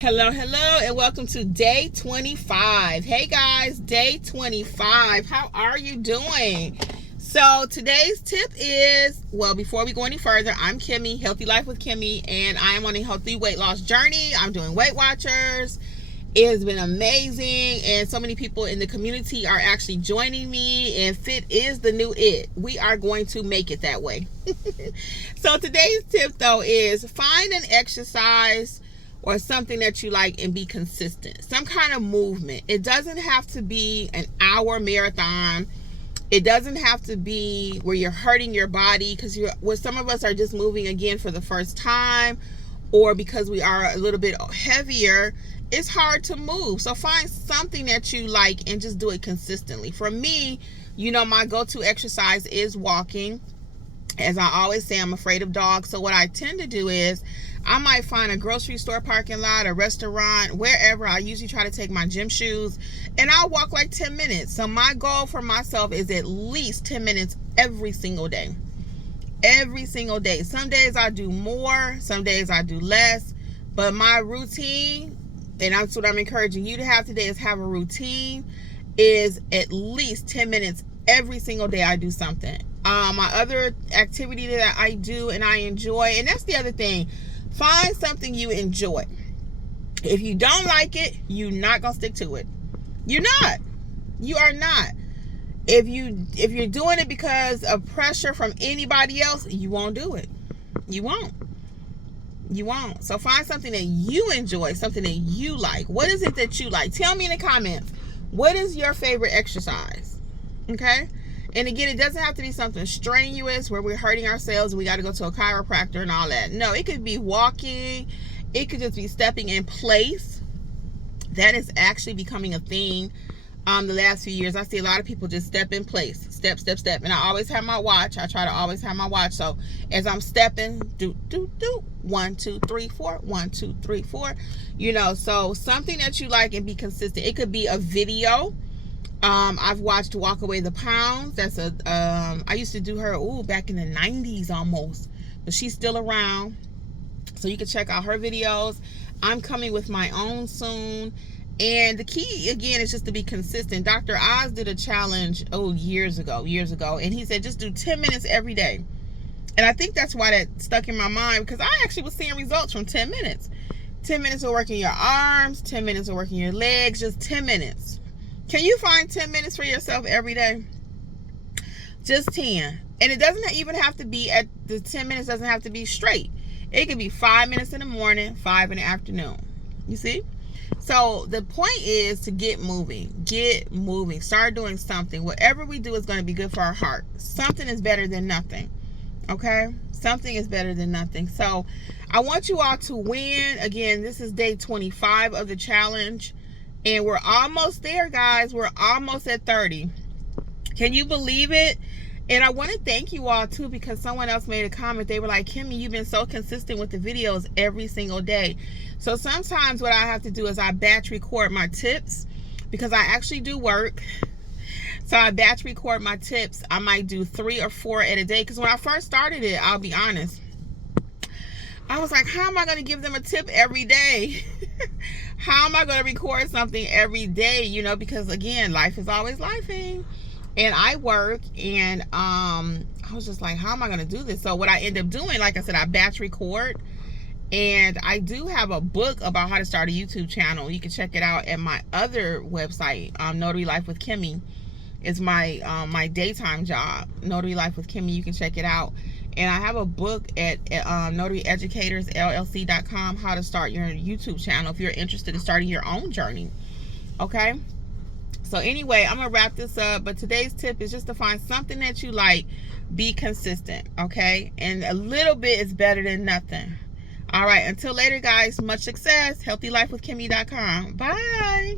Hello, and welcome to day 25. Hey guys, day 25. How are you doing? So today's tip is, well, before we go any further, I'm Kimmy, Healthy Life with Kimmy, and I am on a healthy weight loss journey. I'm doing Weight Watchers. It has been amazing, and so many people in the community are actually joining me, and fit is the new it. We are going to make it that way. So today's tip though is find an exercise or something that you like and be consistent. Some kind of movement. It doesn't have to be an hour marathon. It doesn't have to be where you're hurting your body, because some of us are just moving again for the first time, or because we are a little bit heavier, it's hard to move. So find something that you like and just do it consistently. For me, my go-to exercise is walking. As I always say, I'm afraid of dogs. So what I tend to do is I might find a grocery store parking lot, a restaurant, wherever. I usually try to take my gym shoes and I'll walk like 10 minutes. So my goal for myself is at least 10 minutes every single day. Every single day. Some days I do more, some days I do less. But my routine, and that's what I'm encouraging you to have today, is have a routine, is at least 10 minutes every single day I do something. My other activity that I do and I enjoy, and that's the other thing, find something you enjoy. If you don't like it, you're not gonna stick to it. You're not. You are not. If you're doing it because of pressure from anybody else, you won't do it. You won't. So find something that you enjoy, something that you like. What is it that you like? Tell me in the comments. What is your favorite exercise? Okay? And again, it doesn't have to be something strenuous where we're hurting ourselves and we got to go to a chiropractor and all that. No, it could be walking. It could just be stepping in place. That is actually becoming a thing. The last few years, I see a lot of people just step in place, step. And I always have my watch. I try to always have my watch. So as I'm stepping, do, 1, 2, 3, 4, 1, 2, 3, 4. So something that you like and be consistent. It could be a video. I've watched Walk Away the Pounds. That's I used to do her back in the 90s almost, but she's still around, so you can check out her videos. I'm coming with my own soon, and the key again is just to be consistent. Dr. Oz did a challenge years ago, and he said just do 10 minutes every day, and I think that's why that stuck in my mind, because I actually was seeing results from 10 minutes. 10 minutes of working your arms, 10 minutes of working your legs, just 10 minutes. Can you find 10 minutes for yourself every day? Just 10. And it doesn't even have to be the 10 minutes doesn't have to be straight. It could be 5 minutes in the morning, 5 in the afternoon. You see? So the point is to get moving. Get moving. Start doing something. Whatever we do is going to be good for our heart. Something is better than nothing. Okay? Something is better than nothing. So I want you all to win. Again, this is day 25 of the challenge. And we're almost there, guys. We're almost at 30. Can you believe it? And I want to thank you all, too, because someone else made a comment. They were like, Kimmy, you've been so consistent with the videos every single day. So sometimes what I have to do is I batch record my tips, because I actually do work. So I batch record my tips. I might do 3 or 4 at a day. Because when I first started it, I'll be honest, I was like, how am I going to give them a tip every day? How am I going to record something every day? Because again, life is always lifing. And I work, and I was just like, how am I going to do this? So what I end up doing, like I said, I batch record. And I do have a book about how to start a YouTube channel. You can check it out at my other website, Notary Life with Kimmy. It's my daytime job, Notary Life with Kimmy. You can check it out. And I have a book at notaryeducatorsllc.com, how to start your YouTube channel if you're interested in starting your own journey. Okay? So anyway, I'm going to wrap this up. But today's tip is just to find something that you like. Be consistent. Okay? And a little bit is better than nothing. All right. Until later, guys. Much success. HealthyLifeWithKimmi.com. Bye.